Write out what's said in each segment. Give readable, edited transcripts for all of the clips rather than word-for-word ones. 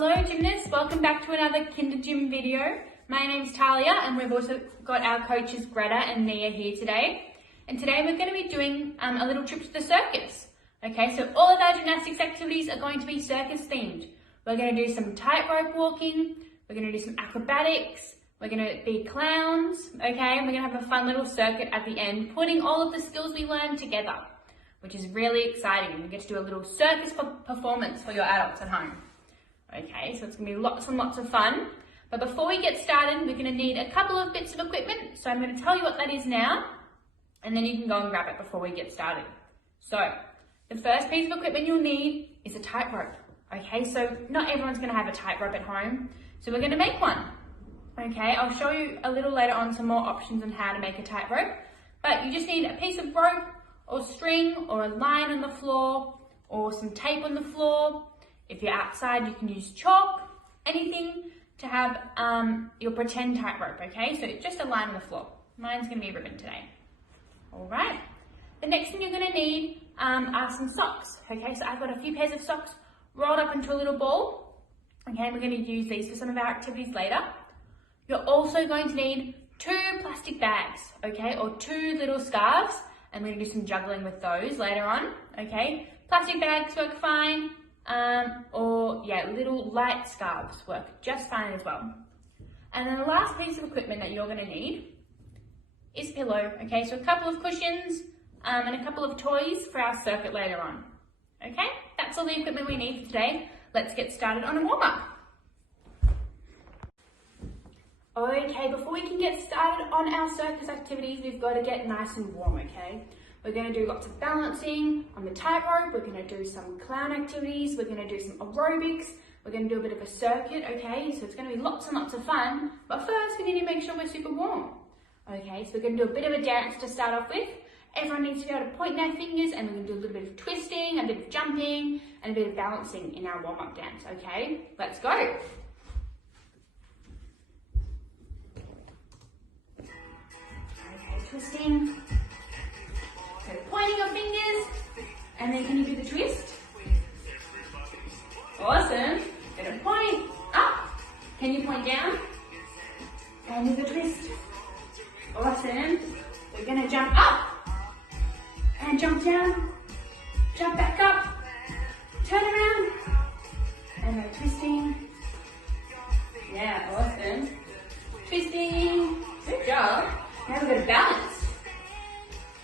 Hello gymnasts, welcome back to another Kinder Gym video. My name's Talia and we've also got our coaches Greta and Nia here today. And today we're going to be doing a little trip to the circus. Okay, so all of our gymnastics activities are going to be circus themed. We're going to do some tightrope walking, we're going to do some acrobatics, we're going to be clowns, okay, and we're going to have a fun little circuit at the end, putting all of the skills we learned together, which is really exciting. We get to do a little circus performance for your adults at home. Okay, so it's going to be lots and lots of fun. But before we get started, we're going to need a couple of bits of equipment. So I'm going to tell you what that is now, and then you can go and grab it before we get started. So the first piece of equipment you'll need is a tightrope. Okay, so not everyone's going to have a tightrope at home, so we're going to make one. Okay, I'll show you a little later on some more options on how to make a tightrope. But you just need a piece of rope or string or a line on the floor or some tape on the floor. If you're outside, you can use chalk, anything to have your pretend tightrope, okay? So just a line on the floor. Mine's going to be a ribbon today. All right. The next thing you're going to need are some socks, okay? So I've got a few pairs of socks rolled up into a little ball. Okay, we're going to use these for some of our activities later. You're also going to need 2 plastic bags, okay? Or 2 little scarves. And we're going to do some juggling with those later on, okay? Plastic bags work fine. Little light scarves work just fine as well. And then the last piece of equipment that you're going to need is a pillow, okay? So a couple of cushions and a couple of toys for our circuit later on, okay? That's all the equipment we need for today. Let's get started on a warm-up. Okay, before we can get started on our circus activities, we've got to get nice and warm, okay? We're going to do lots of balancing on the tightrope, we're going to do some clown activities, we're going to do some aerobics, we're going to do a bit of a circuit, okay? So it's going to be lots and lots of fun, but first we need to make sure we're super warm. Okay, so we're going to do a bit of a dance to start off with. Everyone needs to be able to point their fingers, and we're going to do a little bit of twisting, a bit of jumping, and a bit of balancing in our warm-up dance, okay? Let's go! Okay, twisting. So pointing your fingers, and then can you do the twist? Awesome. Gonna point up. Can you point down? And do the twist. Awesome. We're gonna jump up and jump down. Jump back up. Turn around. And we're twisting. Yeah, awesome. Twisting. Good job. Now we're gonna balance.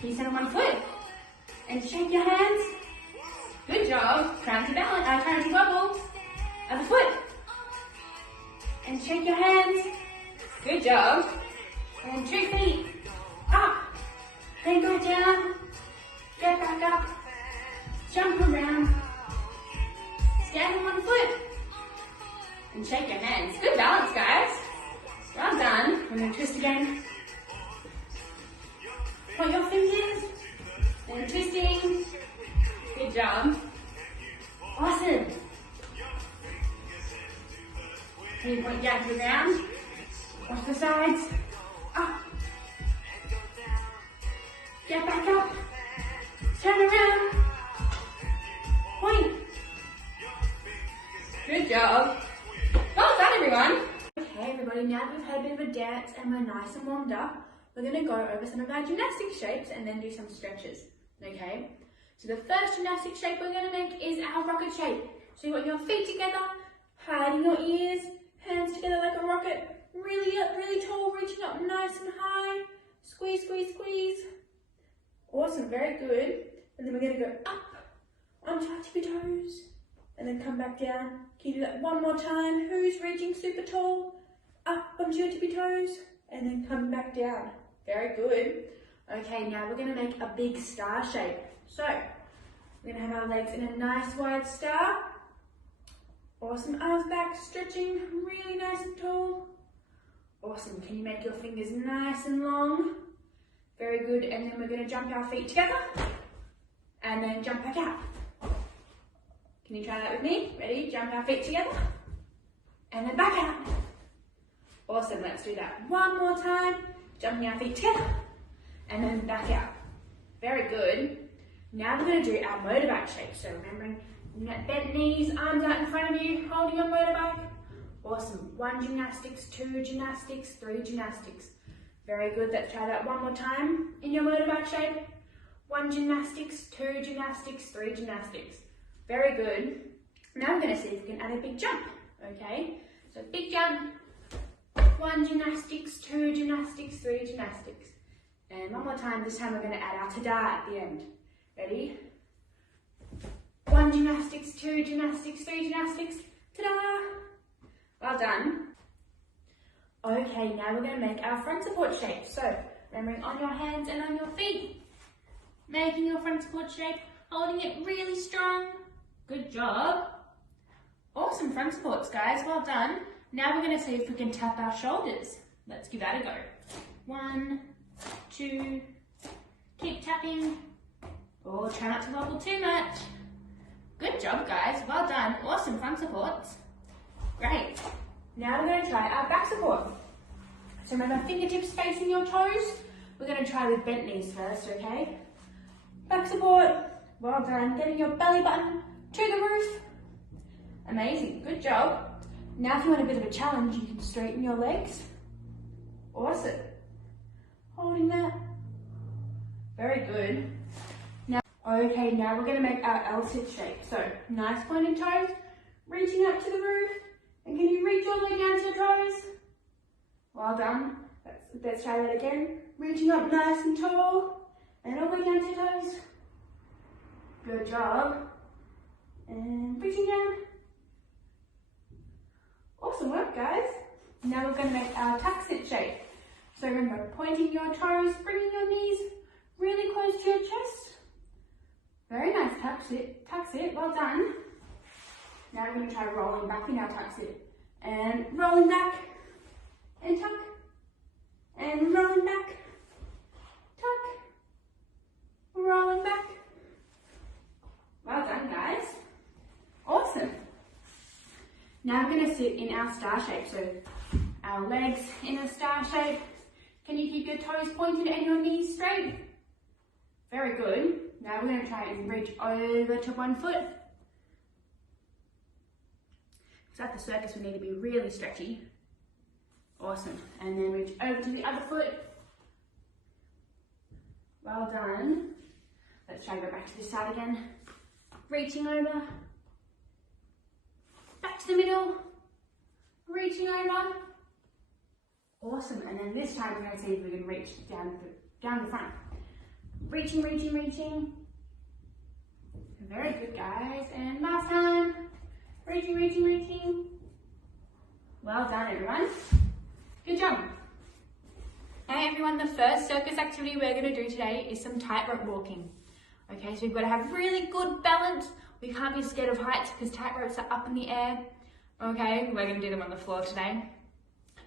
Can you stand on one foot? And shake your hands. Good job. Trying to balance, trying to wobble. Other foot. And shake your hands. Good job. And 2 feet. Up. Then go down. Get back up. Jump around. Stand on one foot. And shake your hands. Good balance, guys. Well done. We're going to twist again. Point your fingers, and twisting. Good job. Awesome. Can you point down to the ground? Off the sides. Up. Get back up. Turn around. Point. Good job. Well done, everyone. Okay, everybody, now that we've had a bit of a dance and we're nice and warmed up, we're going to go over some of our gymnastic shapes and then do some stretches, okay? So the first gymnastic shape we're going to make is our rocket shape. So you want your feet together, hiding your ears, hands together like a rocket, really up, really tall, reaching up nice and high. Squeeze, squeeze, squeeze. Awesome, very good. And then we're going to go up onto our tippy toes and then come back down. Can you do that one more time? Who's reaching super tall? Up onto your tippy toes and then come back down. Very good. Okay, now we're going to make a big star shape. So, we're going to have our legs in a nice wide star. Awesome, arms back, stretching, really nice and tall. Awesome, can you make your fingers nice and long? Very good, and then we're going to jump our feet together. And then jump back out. Can you try that with me? Ready? Jump our feet together. And then back out. Awesome, let's do that one more time. Jumping our feet together, and then back out. Very good. Now we're going to do our motorbike shape. So remembering Bent knees, arms out in front of you, holding your motorbike. Awesome. 1 gymnastics, 2 gymnastics, 3 gymnastics. Very good. Let's try that one more time in your motorbike shape. 1 gymnastics, 2 gymnastics, 3 gymnastics. Very good. Now I'm going to see if we can add a big jump. Okay, so big jump. 1 gymnastics, 2 gymnastics, 3 gymnastics. And one more time. This time we're going to add our ta-da at the end. Ready? 1 gymnastics, 2 gymnastics, 3 gymnastics. Ta-da! Well done. Okay, now we're going to make our front support shape. So, remembering on your hands and on your feet. Making your front support shape, holding it really strong. Good job. Awesome front supports, guys. Well done. Now we're going to see if we can tap our shoulders. Let's give that a go. 1, 2, keep tapping. Oh, try not to wobble too much. Good job, guys. Well done. Awesome front supports. Great. Now we're going to try our back support. So remember, fingertips facing your toes. We're going to try with bent knees first, okay? Back support. Well done. Getting your belly button to the roof. Amazing. Good job. Now if you want a bit of a challenge, you can straighten your legs. Awesome. Holding that. Very good. Okay, now we're going to make our L-sit shape. So, nice pointed toes, reaching up to the roof. And can you reach all the way down to your toes? Well done. Let's try that again. Reaching up nice and tall. And all the way down to your toes. Good job. And reaching down. Awesome work, guys. Now we're going to make our tuck-sit shape. So remember, pointing your toes, bringing your knees really close to your chest. Very nice tuck sit, well done. Now we're going to try rolling back in our tuck sit. And rolling back, and tuck, and rolling back, tuck, rolling back. Well done, guys. Awesome. Now we're going to sit in our star shape. So our legs in a star shape. Can you keep your toes pointed and your knees straight? Very good. Now we're going to try and reach over to one foot. So at the circus we need to be really stretchy. Awesome. And then reach over to the other foot. Well done. Let's try to go back to this side again. Reaching over. Back to the middle. Reaching over. Awesome. And then this time we're going to see if we can reach down the front. Reaching, reaching, reaching. Very good, guys. And last time. Reaching, reaching, reaching. Well done, everyone. Good job. Hey, everyone. The first circus activity we're going to do today is some tightrope walking. Okay, so we've got to have really good balance. We can't be scared of heights because tightropes are up in the air. Okay, we're going to do them on the floor today.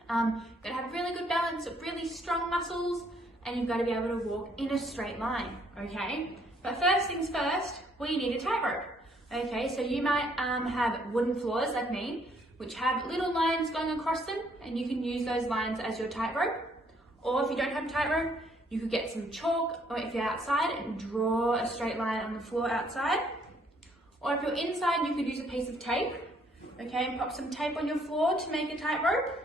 Got to have really good balance, really strong muscles. And you've got to be able to walk in a straight line, okay? But first things first, we need a tightrope. Okay, so you might have wooden floors like me, which have little lines going across them, and you can use those lines as your tightrope. Or if you don't have a tightrope, you could get some chalk, or if you're outside, and draw a straight line on the floor outside. Or if you're inside, you could use a piece of tape, okay, and pop some tape on your floor to make a tightrope.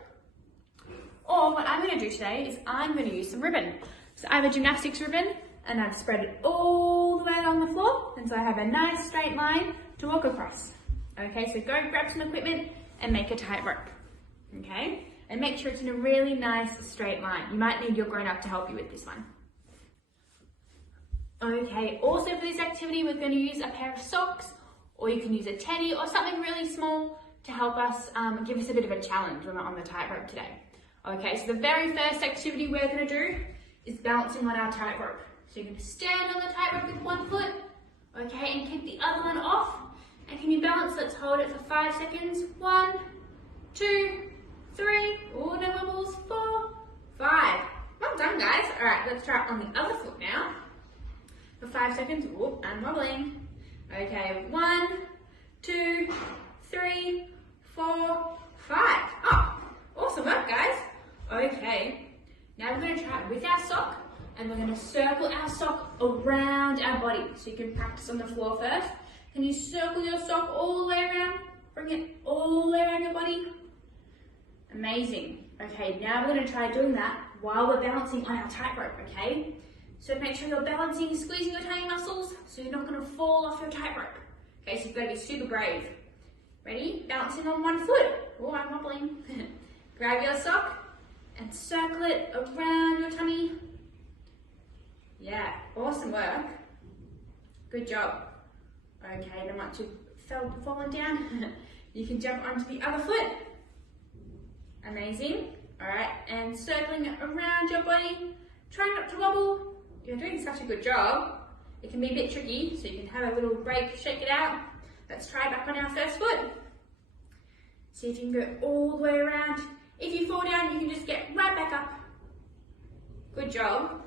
Or what I'm going to do today is I'm going to use some ribbon. So I have a gymnastics ribbon and I've spread it all the way along the floor, and so I have a nice straight line to walk across. Okay, so go grab some equipment and make a tightrope. Okay, and make sure it's in a really nice straight line. You might need your grown-up to help you with this one. Okay, also for this activity we're going to use a pair of socks, or you can use a teddy or something really small to help us give us a bit of a challenge when we're on the tightrope today. Okay, so the very first activity we're going to do is balancing on our tightrope. So you're going to stand on the tightrope with one foot, okay, and keep the other one off. And can you balance? Let's hold it for 5 seconds. 1, 2, 3, oh, no wobbles, 4, 5. Well done, guys. All right, let's try it on the other foot now. For 5 seconds, oh, I'm wobbling. Okay, 1, 2, 3, 4, 5. Oh, awesome work, guys. Okay, now we're going to try it with our sock, and we're going to circle our sock around our body. So you can practice on the floor first. Can you circle your sock all the way around? Bring it all the way around your body. Amazing. Okay, now we're going to try doing that while we're balancing on our tightrope, okay? So make sure you're balancing, squeezing your tummy muscles so you're not going to fall off your tightrope. Okay, so you've got to be super brave. Ready? Balancing on one foot. Oh, I'm wobbling. Grab your sock and circle it around your tummy. Yeah, awesome work. Good job. Okay, then once you've fallen down, you can jump onto the other foot. Amazing. All right, and circling it around your body. Try not to wobble. You're doing such a good job. It can be a bit tricky, so you can have a little break, shake it out. Let's try back on our first foot. See if you can go all the way around. If you fall down, you can just get right back up. Good job.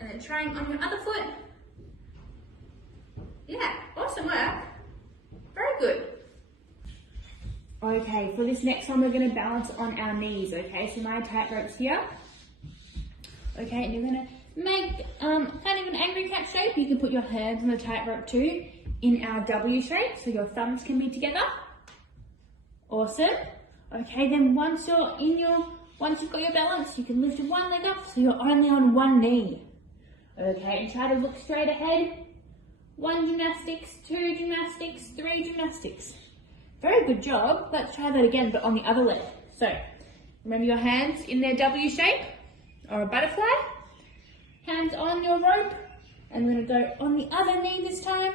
And then trying on your other foot. Yeah, awesome work. Very good. Okay, for this next one, we're going to balance on our knees, okay? So my tightrope's here. Okay, and you're going to make kind of an angry cat shape. You can put your hands on the tightrope too in our W shape, so your thumbs can be together. Awesome. Okay, then once you've got your balance, you can lift one leg up so you're only on one knee. Okay, and try to look straight ahead. 1 gymnastics, 2 gymnastics, 3 gymnastics. Very good job. Let's try that again, but on the other leg. So, remember your hands in their W shape or a butterfly. Hands on your rope. And we're going to go on the other knee this time.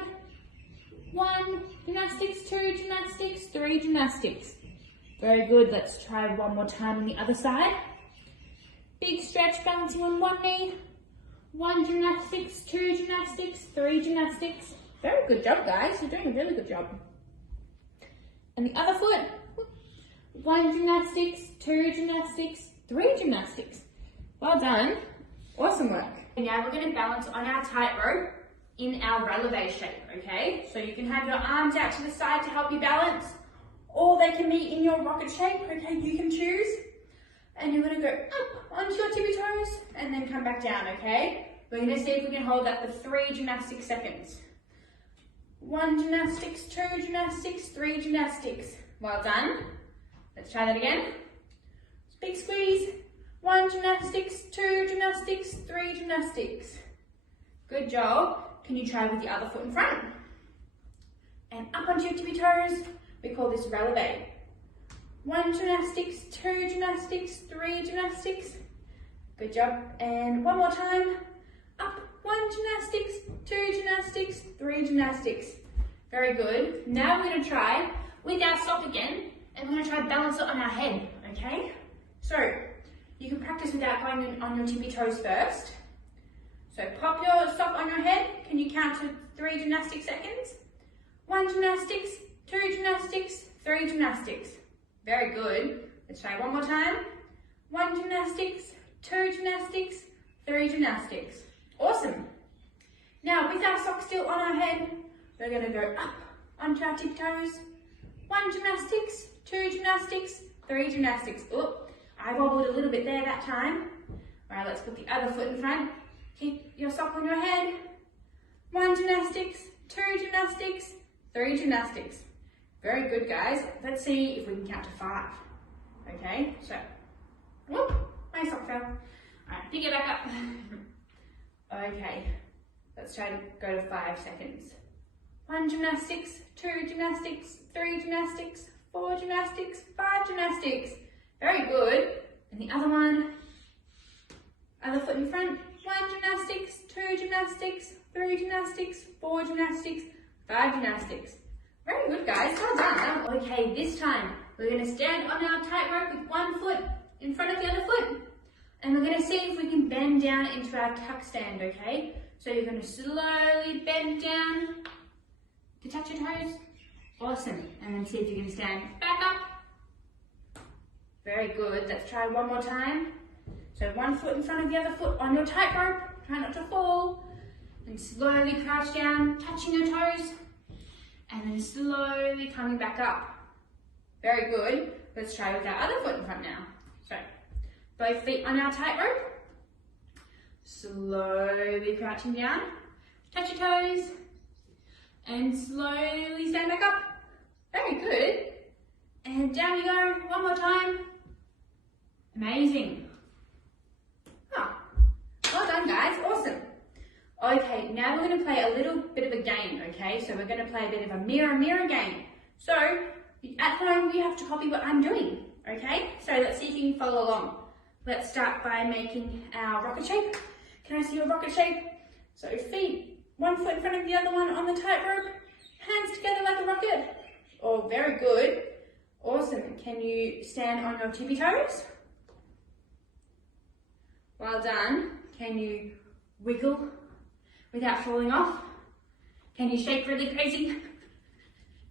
1 gymnastics, 2 gymnastics, 3 gymnastics. Very good. Let's try one more time on the other side. Big stretch, balancing on one knee. 1 gymnastics, 2 gymnastics, 3 gymnastics. Very good job, guys. You're doing a really good job. And the other foot. 1 gymnastics, 2 gymnastics, 3 gymnastics. Well done. Awesome work. And now we're going to balance on our tightrope in our releve shape, okay? So you can have your arms out to the side to help you balance, or they can be in your rocket shape, okay? You can choose. And you're going to go up onto your tippy toes and then come back down, okay? We're going to see if we can hold that for 3 gymnastic seconds. 1 gymnastics, 2 gymnastics, 3 gymnastics. Well done. Let's try that again. Big squeeze. 1 gymnastics, 2 gymnastics, 3 gymnastics. Good job. Can you try with the other foot in front? And up onto your tippy toes. We call this releve. 1 gymnastics, 2 gymnastics, 3 gymnastics. Good job. And one more time. Up. 1 gymnastics, 2 gymnastics, 3 gymnastics. Very good. Now we're going to try with our sock again, and we're going to try to balance it on our head, okay? So you can practice without going on your tippy toes first. So pop your sock on your head. Can you count to 3 gymnastic seconds? 1 gymnastics, 2 gymnastics, 3 gymnastics. Very good. Let's try one more time. 1 gymnastics, 2 gymnastics, 3 gymnastics. Awesome. Now with our sock still on our head, we're going to go up onto our tiptoes. 1 gymnastics, 2 gymnastics, 3 gymnastics. Oh, I wobbled a little bit there that time. All right, let's put the other foot in front. Keep your sock on your head. 1 gymnastics, 2 gymnastics, 3 gymnastics. Very good, guys. Let's see if we can count to 5. Okay, so, whoop, my sock fell. All right, pick it back up. Okay, let's try to go to 5 seconds. 1 gymnastics, 2 gymnastics, 3 gymnastics, 4 gymnastics, 5 gymnastics. Very good. And the other one, other foot in front. 1 gymnastics, 2 gymnastics, 3 gymnastics, 4 gymnastics, 5 gymnastics. Very good, guys. Well done. Okay, this time we're going to stand on our tightrope with one foot in front of the other foot. And we're going to see if we can bend down into our tuck stand, okay? So you're going to slowly bend down to touch your toes. Awesome. And then see if you can stand back up. Very good. Let's try one more time. So one foot in front of the other foot on your tightrope. Try not to fall. And slowly crouch down, touching your toes. And then slowly coming back up. Very good. Let's try with our other foot in front now. So both feet on our tightrope. Slowly crouching down. Touch your toes. And slowly stand back up. Very good. And down you go, one more time. Amazing. Oh, well done guys, awesome. Okay, now we're going to play a little bit of a game, okay? So we're going to play a bit of a mirror game. So, at home you have to copy what I'm doing, okay? So let's see if you can follow along. Let's start by making our rocket shape. Can I see your rocket shape? So feet, one foot in front of the other one on the tightrope, hands together like a rocket. Oh, very good. Awesome. Can you stand on your tippy toes? Well done. Can you wiggle without falling off? Can you shake really crazy?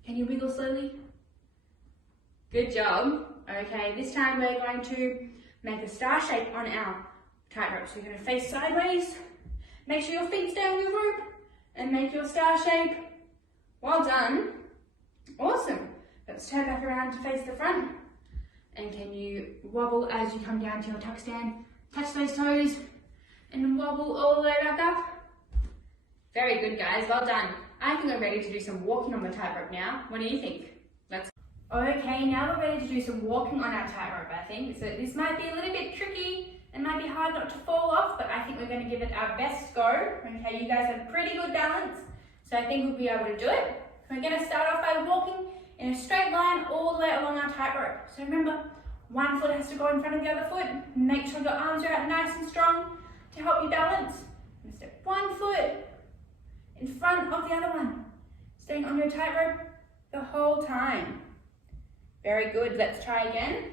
Can you wiggle slowly? Good job. Okay, this time we're going to make a star shape on our tightrope. So you're going to face sideways. Make sure your feet stay on your rope and make your star shape. Well done. Awesome. Let's turn back around to face the front. And can you wobble as you come down to your tuck stand? Touch those toes and wobble all the way back up. Very good guys, well done. I think we're ready to do some walking on the tightrope now. What do you think? Okay, now we're ready to do some walking on our tightrope, I think. So this might be a little bit tricky and might be hard not to fall off, but I think we're going to give it our best go. Okay, you guys have pretty good balance, so I think we'll be able to do it. We're going to start off by walking in a straight line all the way along our tightrope. So remember, one foot has to go in front of the other foot. Make sure your arms are out nice and strong to help you balance. And step one foot in front of the other one, staying on your tightrope the whole time. Very good, let's try again.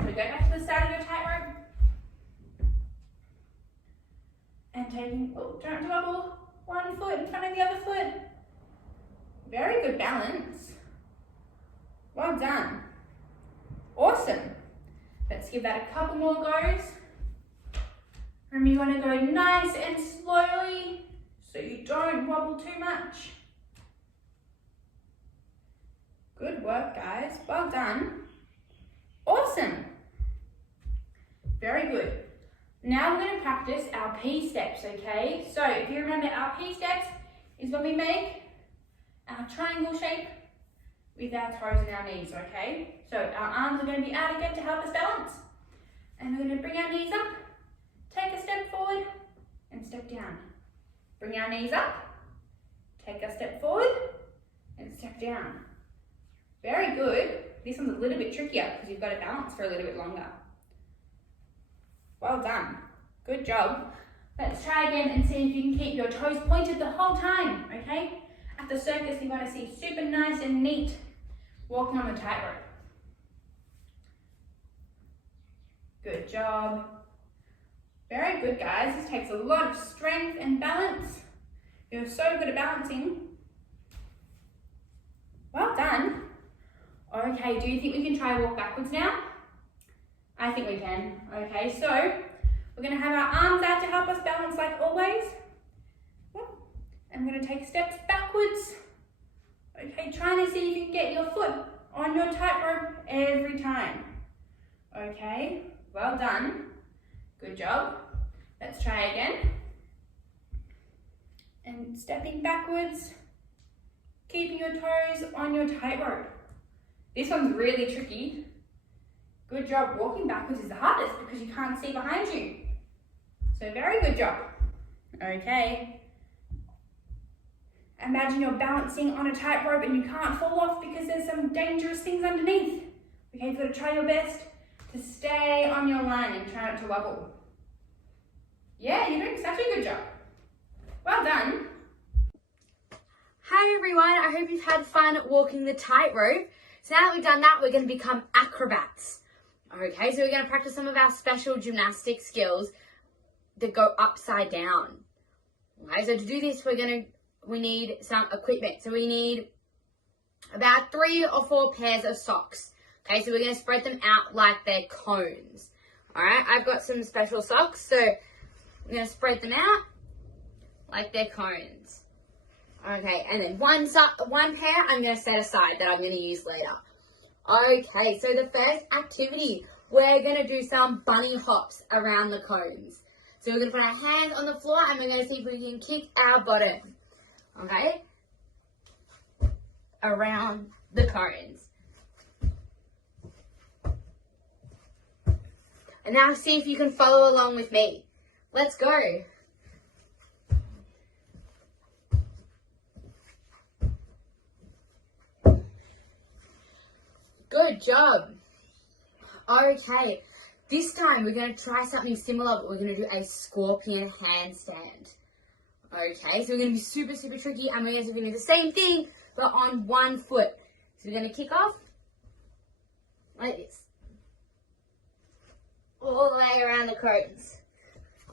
So go back to the side of your tightrope. And taking, don't wobble, one foot in front of the other foot. Very good balance. Well done. Awesome. Let's give that a couple more goes. Remember, you want to go nice and slowly so you don't wobble too much. Good work, guys. Well done. Awesome. Very good. Now we're going to practice our P steps, okay? So if you remember, our P steps is when we make our triangle shape with our toes and our knees, okay? So our arms are going to be out again to help us balance. And we're going to bring our knees up, take a step forward, and step down. Bring our knees up, take a step forward, and step down. Very good. This one's a little bit trickier because you've got to balance for a little bit longer. Well done. Good job. Let's try again and see if you can keep your toes pointed the whole time, okay? At the circus, you want to see super nice and neat walking on the tightrope. Good job. Very good, guys. This takes a lot of strength and balance. You're so good at balancing. Well done. Okay, do you think we can try walk backwards now? I think we can. Okay, so we're going to have our arms out to help us balance like always. And we're going to take steps backwards. Okay, trying to see if you can get your foot on your tightrope every time. Okay, well done. Good job. Let's try again. And stepping backwards, keeping your toes on your tightrope. This one's really tricky. Good job. Walking backwards is the hardest because you can't see behind you. So very good job. Okay. Imagine you're balancing on a tightrope and you can't fall off because there's some dangerous things underneath. Okay, you've got to try your best to stay on your line and try not to wobble. Yeah, you're doing such a good job. Well done. Hi everyone, I hope you've had fun walking the tightrope. So now that we've done that, we're going to become acrobats. Okay, so we're going to practice some of our special gymnastic skills that go upside down. Okay, so to do this, we need some equipment. So we need about 3 or 4 pairs of socks. Okay, so we're going to spread them out like they're cones. All right, I've got some special socks, so I'm going to spread them out like they're cones. Okay, and then one pair I'm going to set aside that I'm going to use later. Okay, so the first activity, we're going to do some bunny hops around the cones. So we're going to put our hands on the floor and we're going to see if we can kick our bottom. Okay? around the cones. And now see if you can follow along with me. Let's go. Good job. Okay, this time we're going to try something similar, but we're going to do a scorpion handstand. Okay, so we're going to be super, super tricky, and we're going to do the same thing, but on one foot. So we're going to kick off like this. All the way around the cones.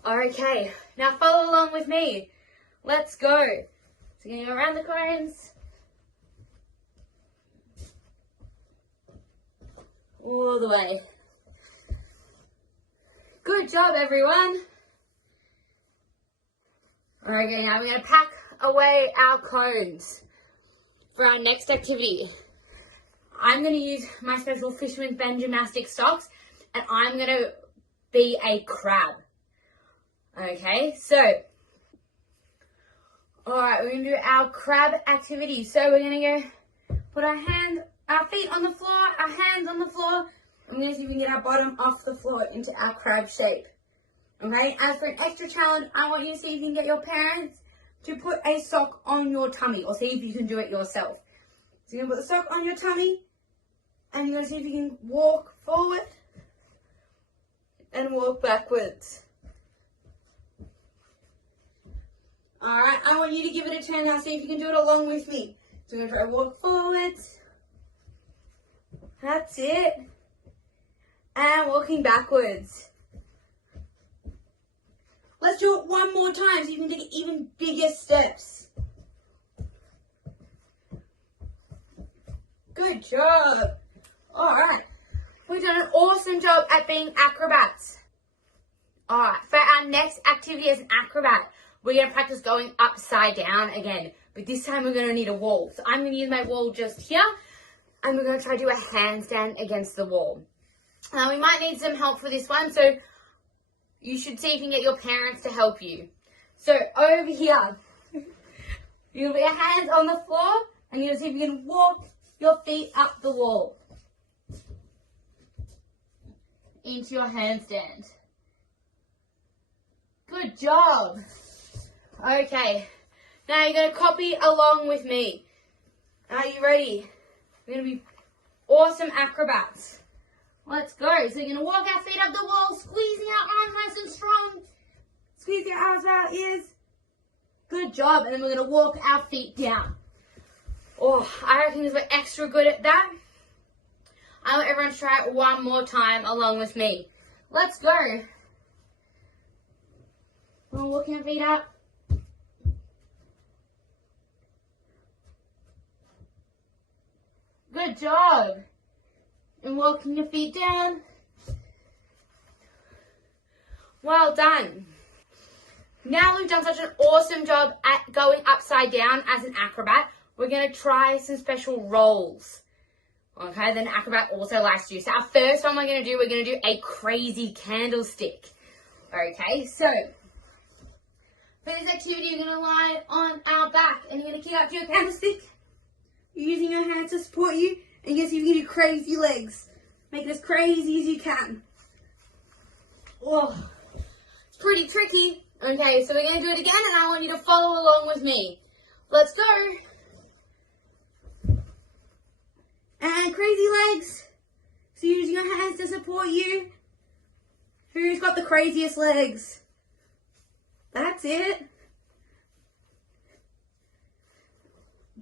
Okay, now follow along with me. Let's go. So we're going to go around the cones. All the way. Good job, everyone. Okay, now we're going to pack away our cones for our next activity. I'm going to use my special Fisherman's Bend gymnastics socks, and I'm going to be a crab. Okay, so, alright, we're going to do our crab activity. So we're going to go put our feet on the floor, our hands on the floor. I'm going to see if we can get our bottom off the floor into our crab shape. Okay, as for an extra challenge, I want you to see if you can get your parents to put a sock on your tummy, or see if you can do it yourself. So you're going to put the sock on your tummy, and you're going to see if you can walk forward and walk backwards. Alright, I want you to give it a turn now, see if you can do it along with me. So we're going to try to walk forwards. That's it. And walking backwards. Let's do it one more time so you can take even bigger steps. Good job. Alright. We've done an awesome job at being acrobats. Alright, for our next activity as an acrobat, we're going to practice going upside down again. But this time we're going to need a wall. So I'm going to use my wall just here. And we're going to try to do a handstand against the wall. Now we might need some help for this one. So you should see if you can get your parents to help you. So over here, you'll put your hands on the floor. And you'll see if you can walk your feet up the wall. Into your handstand. Good job. Okay, now you're going to copy along with me. Are you ready? We're going to be awesome acrobats. Let's go. So you're going to walk our feet up the wall, squeezing our arms nice and strong. Squeeze your arms around our ears. Good job. And then we're going to walk our feet down. Oh, I reckon we're extra good at that. I want everyone to try it one more time along with me. Let's go. We're walking our feet up. Good job. And walking your feet down. Well done. Now we've done such an awesome job at going upside down as an acrobat, we're going to try some special rolls. Okay, then acrobat also likes to do. So our first one we're going to do a crazy candlestick. Okay, so for this activity, you're going to lie on our back and you're going to kick up to your candlestick. You're using your hands to support you, and you can see if you can do crazy legs. Make it as crazy as you can. Oh, it's pretty tricky. Okay, so we're going to do it again, and I want you to follow along with me. Let's go. And crazy legs. So you're using your hands to support you. Who's got the craziest legs? That's it.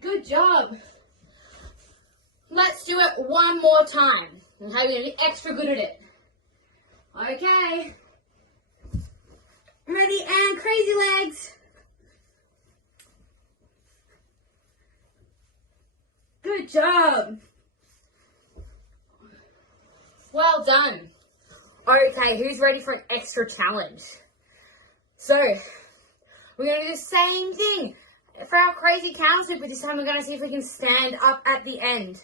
Good job. Let's do it one more time. Okay, we're going to be extra good at it. Okay. Ready, and crazy legs. Good job. Well done. Okay, who's ready for an extra challenge? So, we're going to do the same thing for our crazy candlestick, but this time we're going to see if we can stand up at the end.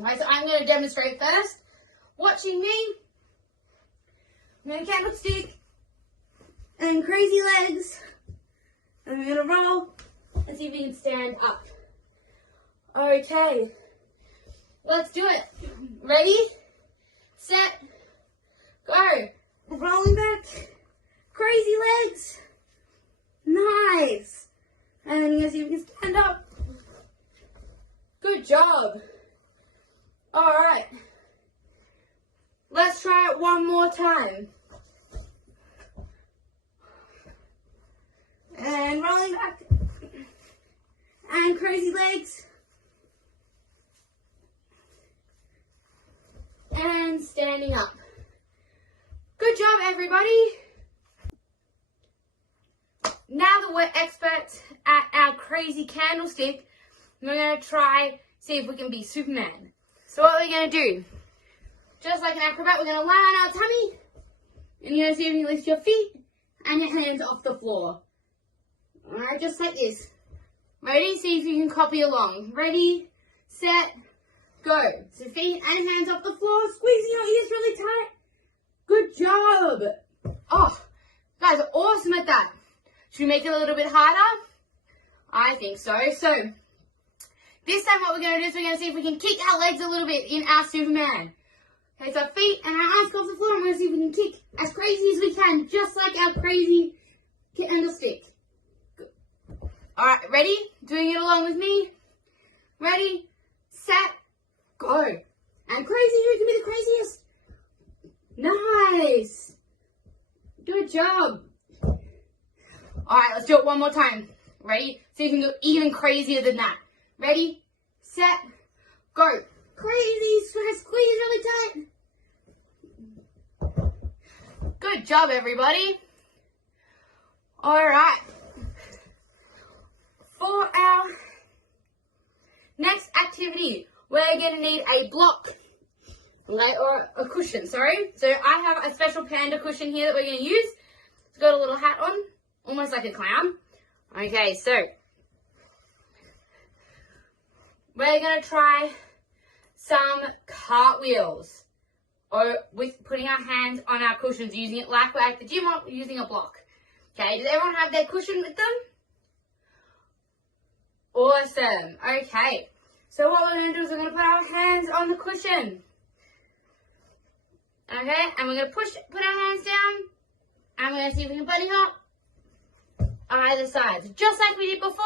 Okay, so I'm going to demonstrate first. Watching me. I'm going to candlestick. And crazy legs. And we're going to roll and see if we can stand up. Okay, let's do it. Ready, set, go. Rolling back, crazy legs. Nice. And you see if you can stand up. Good job. All right. Let's try it one more time. And rolling back. And crazy legs. And standing up. Good job, everybody. Now that we're experts at our crazy candlestick, we're going to try, see if we can be Superman. So what we're going to do, just like an acrobat, we're going to lie on our tummy, and you're going to see if you can lift your feet and your hands off the floor. Alright, just like this. Ready? See if you can copy along. Ready, set, go. So feet and hands off the floor, squeezing your ears really tight. Good job. Oh, guys are awesome at that. Should we make it a little bit harder? I think so. So, this time what we're going to do is we're going to see if we can kick our legs a little bit in our Superman. Okay, so feet and our arms go off the floor, and we're going to see if we can kick as crazy as we can, just like our crazy candlestick. Good. Alright, ready? Doing it along with me? Ready, set, go. And crazy, who can be the craziest? Nice. Good job. Alright, let's do it one more time. Ready? See if you can go even crazier than that. Ready, set, go. Crazy, squeeze really tight. Good job, everybody. Alright. For our next activity, we're going to need a block. Okay, or a cushion, sorry. So I have a special panda cushion here that we're going to use. It's got a little hat on. Almost like a clown. Okay, so we're going to try some cartwheels, or with putting our hands on our cushions, using it like we're at the gym, or using a block. Okay, does everyone have their cushion with them? Awesome. Okay, so what we're going to do is we're going to put our hands on the cushion. Okay, and we're going to put our hands down, and we're going to see if we can bunny hop either side. So just like we did before,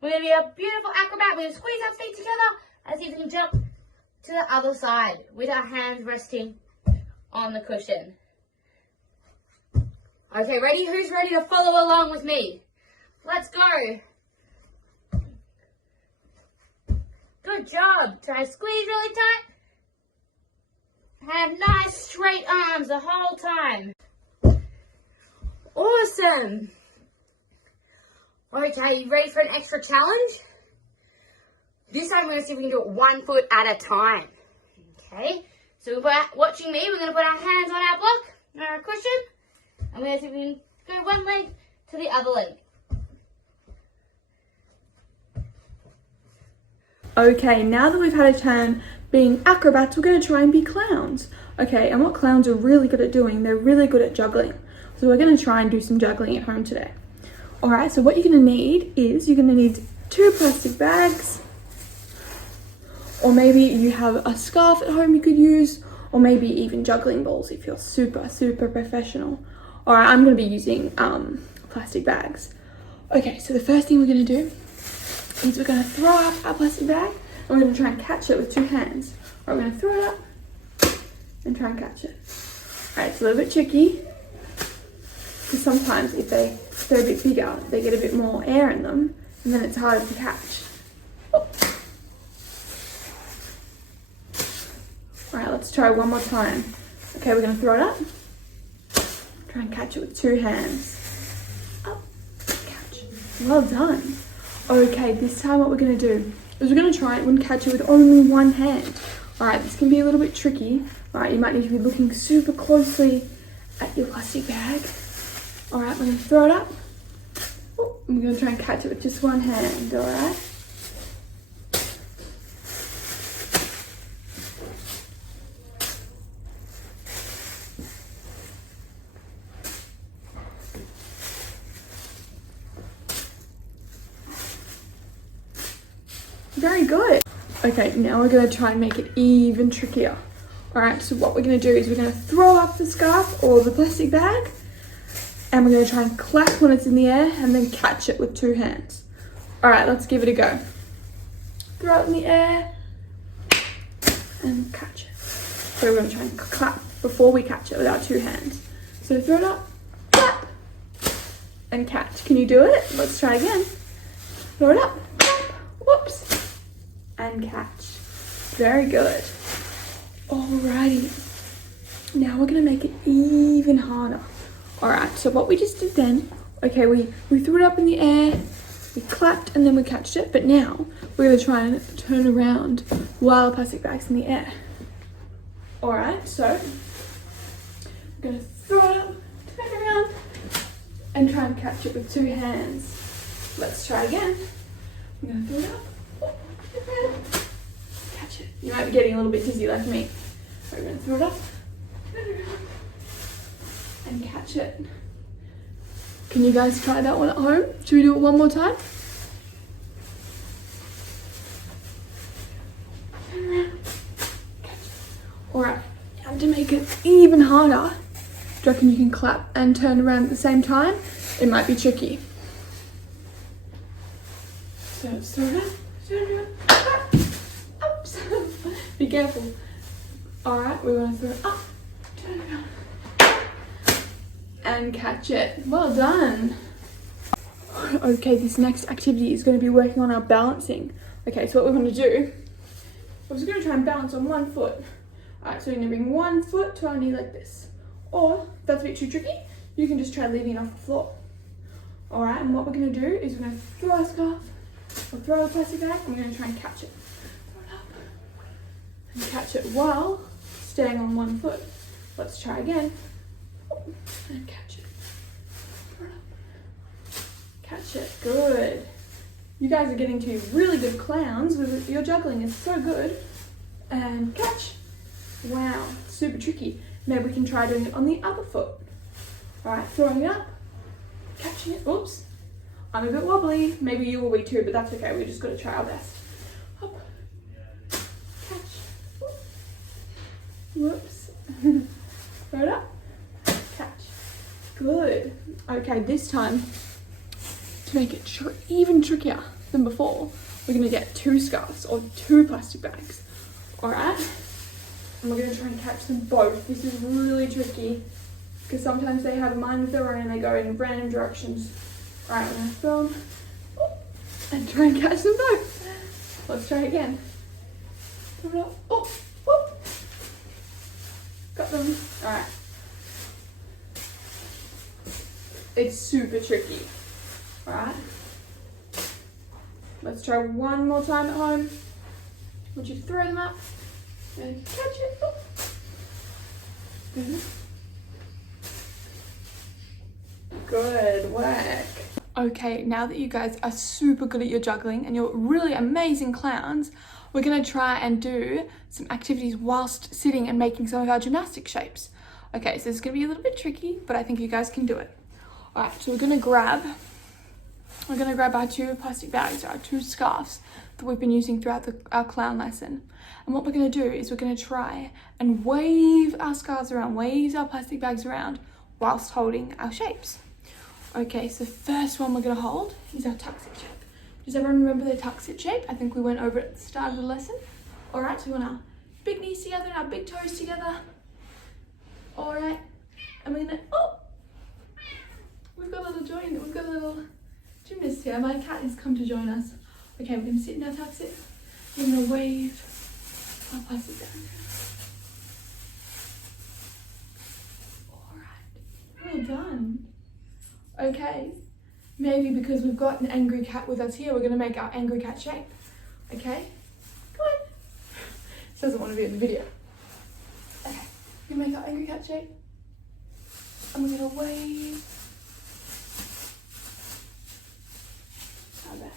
we're going to be a beautiful acrobat. We're going to squeeze our feet together and see if we can jump to the other side with our hands resting on the cushion. Okay, ready? Who's ready to follow along with me? Let's go. Good job. Try to squeeze really tight. Have nice straight arms the whole time. Awesome. Okay, you ready for an extra challenge? This time we're going to see if we can do it 1 foot at a time. Okay, so watching me, we're going to put our hands on our block, on our cushion, and we're going to see if we can go one leg to the other leg. Okay, now that we've had a turn being acrobats, we're going to try and be clowns. Okay, and what clowns are really good at doing, they're really good at juggling. So we're going to try and do some juggling at home today. Alright, so what you're going to need is, you're going to need 2 plastic bags, or maybe you have a scarf at home you could use, or maybe even juggling balls if you're super professional. Alright, I'm going to be using plastic bags. Okay, so the first thing we're going to do is we're going to throw up our plastic bag, and we're going to try and catch it with 2 hands. Alright, we're going to throw it up and try and catch it. Alright, it's a little bit tricky, because sometimes if they're a bit bigger, they get a bit more air in them, and then it's harder to catch. Oh. Alright, let's try one more time. Okay, we're going to throw it up. Try and catch it with 2 hands. Up, catch. Well done. Okay, this time what we're going to do is we're going to try and catch it with only 1 hand. Alright, this can be a little bit tricky. Alright, you might need to be looking super closely at your plastic bag. Alright, we're going to throw it up. Oh, I'm going to try and catch it with just 1 hand, alright? Very good. Okay, now we're gonna try and make it even trickier. All right, so what we're gonna do is we're gonna throw up the scarf or the plastic bag, and we're gonna try and clap when it's in the air and then catch it with 2 hands. All right, let's give it a go. Throw it in the air and catch it. So we're gonna try and clap before we catch it with our 2 hands. So throw it up, clap, and catch. Can you do it? Let's try again. Throw it up, clap, whoops, and catch. Very good. Alrighty. Now we're gonna make it even harder. Alright, so what we just did then, okay, we threw it up in the air, we clapped, and then we catched it, but now we're gonna try and turn around while the plastic bag's in the air. Alright, so we're gonna throw it up, turn around, and try and catch it with 2 hands. Let's try again. I'm gonna throw it up, catch it. You might be getting a little bit dizzy like me. We're gonna throw it up, turn around, and catch it. Can you guys try that one at home? Should we do it one more time? Turn around, catch it. Alright, now to make it even harder, do you reckon you can clap and turn around at the same time? It might be tricky. So let's throw it up, turn around, clap. Oops. Be careful. Alright, we want to throw it up, turn around, and catch it. Well done. Okay, this next activity is going to be working on our balancing. Okay, so what we're going to do, we're just going to try and balance on 1 foot. Alright, so you're going to bring 1 foot to our knee like this. Or, if that's a bit too tricky, you can just try leaving it off the floor. Alright, and what we're going to do is we're going to throw our scarf, or throw a plastic bag, and we're going to try and catch it. Throw it up, and catch it while staying on 1 foot. Let's try again. And catch it. Throw it up. Catch it. Good. You guys are getting to be really good clowns. Your juggling is so good. And catch. Wow, super tricky. Maybe we can try doing it on the other foot. Alright, throwing it up, catching it. Oops, I'm a bit wobbly. Maybe you will be too, but that's okay. We just got to try our best. Up, catch. Whoops. Throw it up, catch. Good. Okay, this time, to make it even trickier than before, we're going to get 2 scarves or 2 plastic bags. Alright? And we're going to try and catch them both. This is really tricky because sometimes they have a mind of their own and they go in random directions. Alright, we're going to throw them and try and catch them both. Let's try again. Throw it up. Oh, whoop. Got them. Alright. It's super tricky. Alright. Let's try one more time at home. I want you to throw them up and catch it. Oh. Good work. Okay, now that you guys are super good at your juggling and you're really amazing clowns, we're going to try and do some activities whilst sitting and making some of our gymnastic shapes. Okay, so it's going to be a little bit tricky, but I think you guys can do it. Alright, so we're going to grab our 2 plastic bags, our 2 scarves that we've been using throughout our clown lesson. And what we're going to do is we're going to try and wave our scarves around, wave our plastic bags around whilst holding our shapes. Okay, so the first one we're going to hold is our tuck-sit shape. Does everyone remember the tuck-sit shape? I think we went over it at the start of the lesson. Alright, so we want our big knees together and our big toes together. Alright, and we're going to, oh! We've got a little join, we've got a little gymnast here. My cat has come to join us. Okay, we're going to sit in our tuck-sit. We're going to wave our plastic bag. Alright, well done. Okay, maybe because we've got an angry cat with us here, we're going to make our angry cat shape. Okay, come on. This doesn't want to be in the video. Okay, we're going to make our angry cat shape. And we're going to wave our back.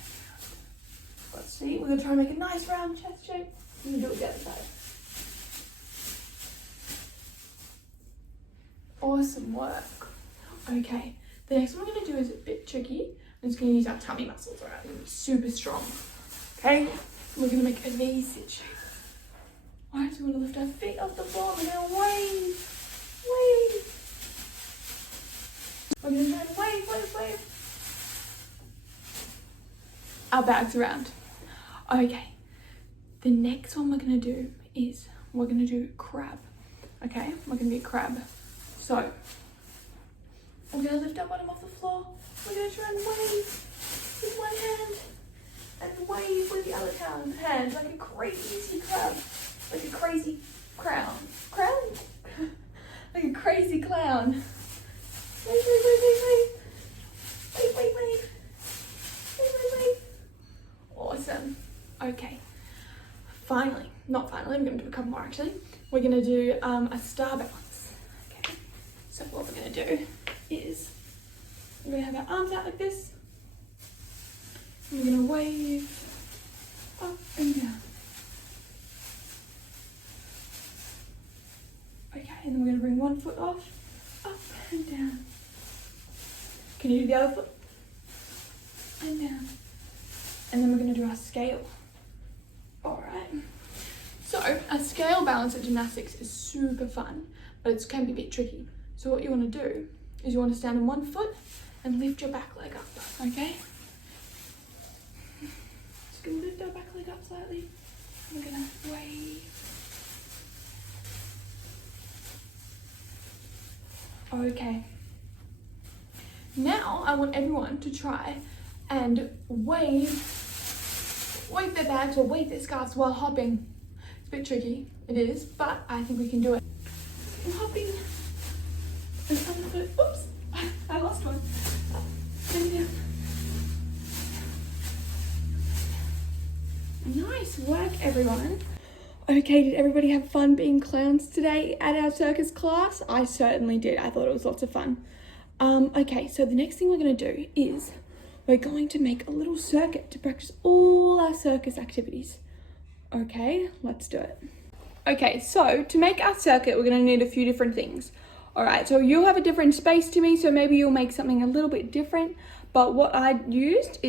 Let's see, we're going to try and make a nice round chest shape. We're going to do it the other side. Awesome work. Okay. The next one we're going to do is a bit tricky. I'm just going to use our tummy muscles, alright? We're going to be super strong. Okay? We're gonna make a V-sit shape. Alright, so we're gonna lift our feet off the floor. We're gonna wave. Wave. We're gonna try and wave. Our bags around. Okay. The next one we're gonna do is we're gonna do crab. Okay, we're gonna be a crab. So we're gonna lift our bottom off the floor. We're gonna try and wave with one hand and wave with the other hand like a crazy crab, like a crazy crown. Like a crazy clown. Wave. Awesome. Okay. Finally, not finally, I'm going to do a couple more actually. We're going to do a star balance. Okay. So what we're going to do is we're going to have our arms out like this. And we're going to wave up and down. Okay, and then we're going to bring one foot off, up and down. Can you do the other foot? And down. And then we're going to do our scale. Alright. So, a scale balance at gymnastics is super fun, but it can be a bit tricky. So what you want to do is you want to stand on one foot and lift your back leg up, okay? Just going to lift our back leg up slightly. We're going to wave. Okay. Now I want everyone to try and wave their bags or wave their scarves while hopping. It's a bit tricky, it is, but I think we can do it. I'm hopping. And other foot. Oops, I lost one. Nice work, everyone. Okay, did everybody have fun being clowns today at our circus class? I certainly did. I thought it was lots of fun. Okay, so the next thing we're going to do is we're going to make a little circuit to practice all our circus activities. Okay, let's do it. Okay, so to make our circuit, we're going to need a few different things. All right, so you'll have a different space to me, so maybe you'll make something a little bit different. But what I used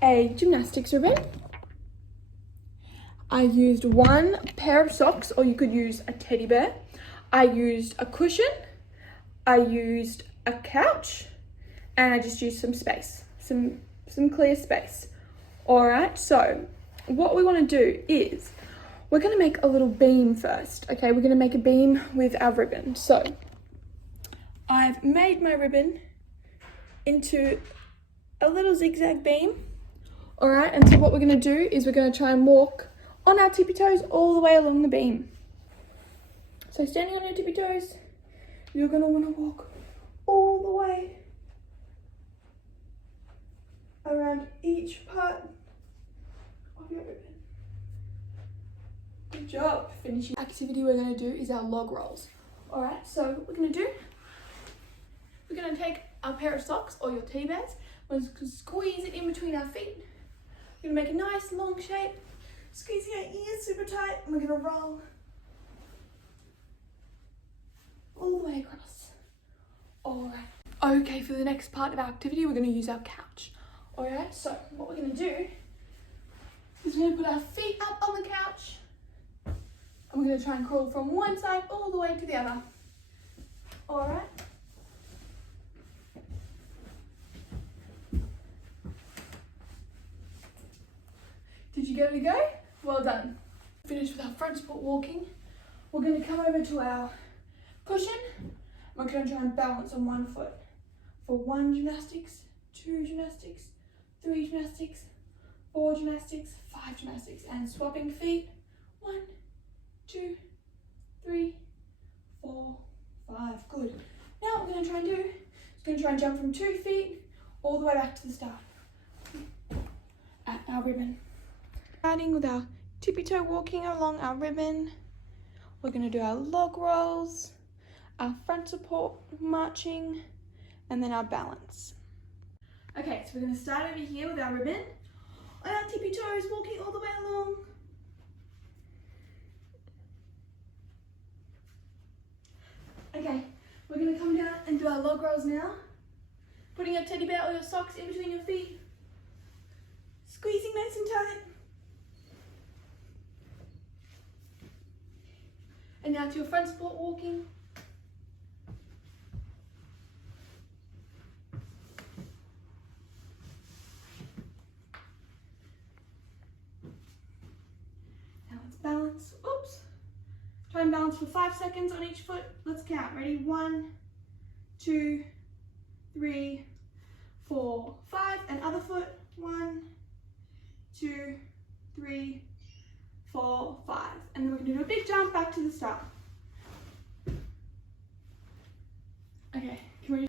a gymnastics ribbon. I used one pair of socks, or you could use a teddy bear. I used a cushion. I used a couch, and I just used some space, some clear space. All right, so what we want to do is we're going to make a little beam first. Okay, we're going to make a beam with our ribbon. So I've made my ribbon into a little zigzag beam. All right, and so what we're going to do is we're going to try and walk on our tippy toes all the way along the beam. So standing on your tippy toes, you're going to want to walk all the way around each part of your ribbon. Good job. Finishing activity we're going to do is our log rolls. All right, so what we're going to do, we're going to take our pair of socks or your teddy bears, we're going to squeeze it in between our feet. We're going to make a nice long shape, squeezing our ears super tight, and we're going to roll all the way across. All right. Okay, for the next part of our activity, we're going to use our couch. All right, so what we're going to do is we're going to put our feet up on the couch, and we're going to try and crawl from one side all the way to the other. All right. Did you get it a go? Well done. Finished with our front support walking. We're going to come over to our cushion. We're going to try and balance on one foot for 1 gymnastics, 2 gymnastics, 3 gymnastics, 4 gymnastics, 5 gymnastics, and swapping feet. 1, 2, 3, 4, 5. Good. Now what we're going to try and do is going to try and jump from 2 feet all the way back to the start at our ribbon. Starting with our tippy toe walking along our ribbon, we're going to do our log rolls, our front support marching, and then our balance. Okay, so we're going to start over here with our ribbon on our tippy toes, walking all the way along. Okay, we're going to come down and do our log rolls now, putting your teddy bear or your socks in between your feet, squeezing nice and tight. And now to your front split walking. Now let's balance. Oops. Try and balance for 5 seconds on each foot. Let's count. Ready? 1, 2, 3, 4, 5. And other foot. 1, 2, 3, 4, 5. And then we're going to do a big jump back to the start. Okay, can we...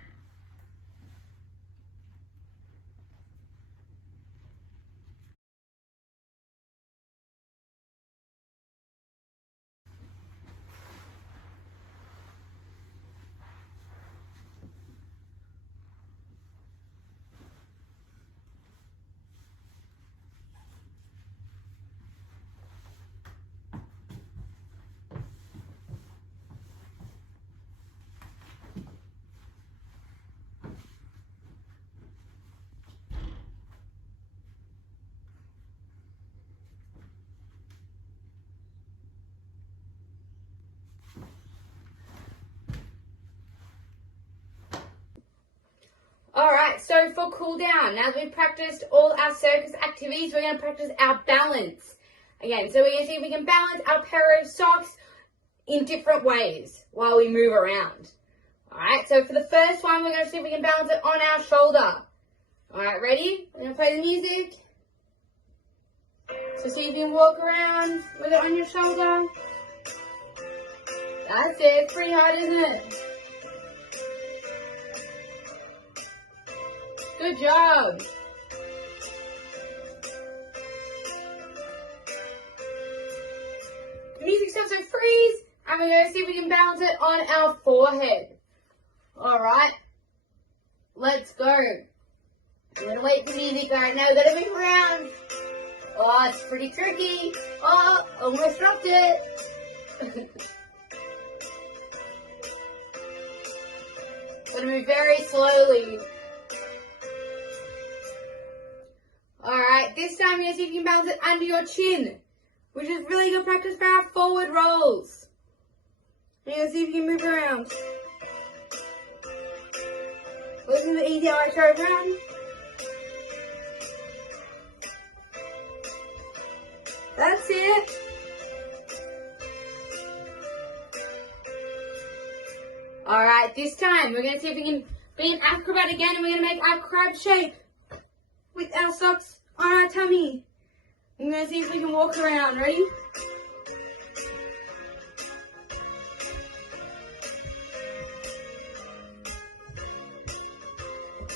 Alright, so for cool down, now that we've practiced all our circus activities, we're going to practice our balance. Again, so we're going to see if we can balance our pair of socks in different ways while we move around. Alright, so for the first one, we're going to see if we can balance it on our shoulder. Alright, ready? We're going to play the music. So see if you can walk around with it on your shoulder. That's it, it's pretty hard, isn't it? Good job. The music stops, so freeze, and we're going to see if we can balance it on our forehead. Alright, let's go. I'm going to wait for the music. Alright, now we've got to move around. Oh, it's pretty tricky. Oh, almost dropped it. Got to move very slowly. Alright, this time you're going to see if you can balance it under your chin, which is really good practice for our forward rolls. And you're going to see if you can move around. Listen to the easy arch around. That's it. Alright, this time we're going to see if we can be an acrobat again, and we're going to make our crab shape with our socks on our tummy. I'm going to see if we can walk around. Ready?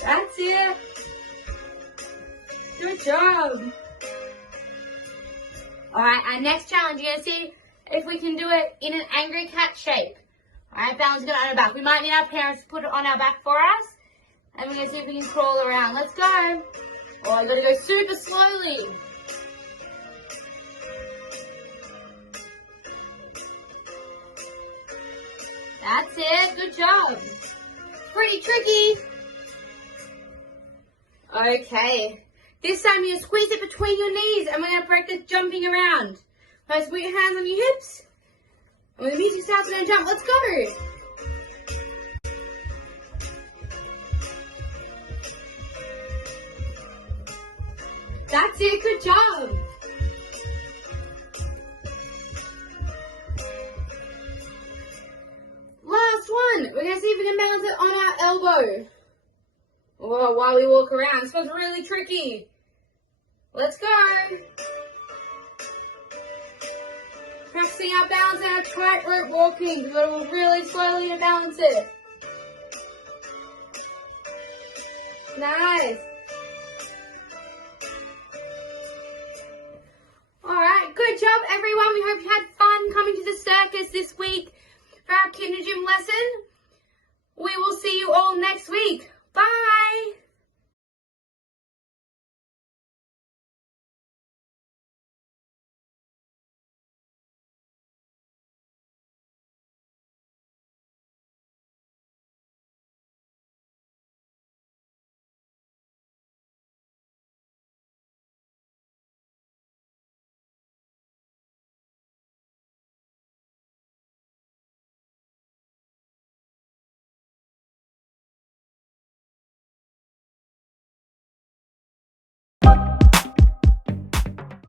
That's it. Good job. Alright, our next challenge, you're going to see if we can do it in an angry cat shape. Alright, balance it on our back. We might need our parents to put it on our back for us. And we're going to see if we can crawl around. Let's go. Oh, you got to go super slowly. That's it. Good job. Pretty tricky. Okay. This time you squeeze it between your knees, and we're going to practice jumping around. First, put your hands on your hips. And when the music starts, we're going to jump. Let's go. That's it. Good job. Last one. We're going to see if we can balance it on our elbow. Whoa, while we walk around. This one's really tricky. Let's go. Practicing our balance and our tightrope walking. We've got to move really slowly to balance it. Nice. Alright, good job everyone. We hope you had fun coming to the circus this week for our kinder gym lesson. We will see you all next week. Bye.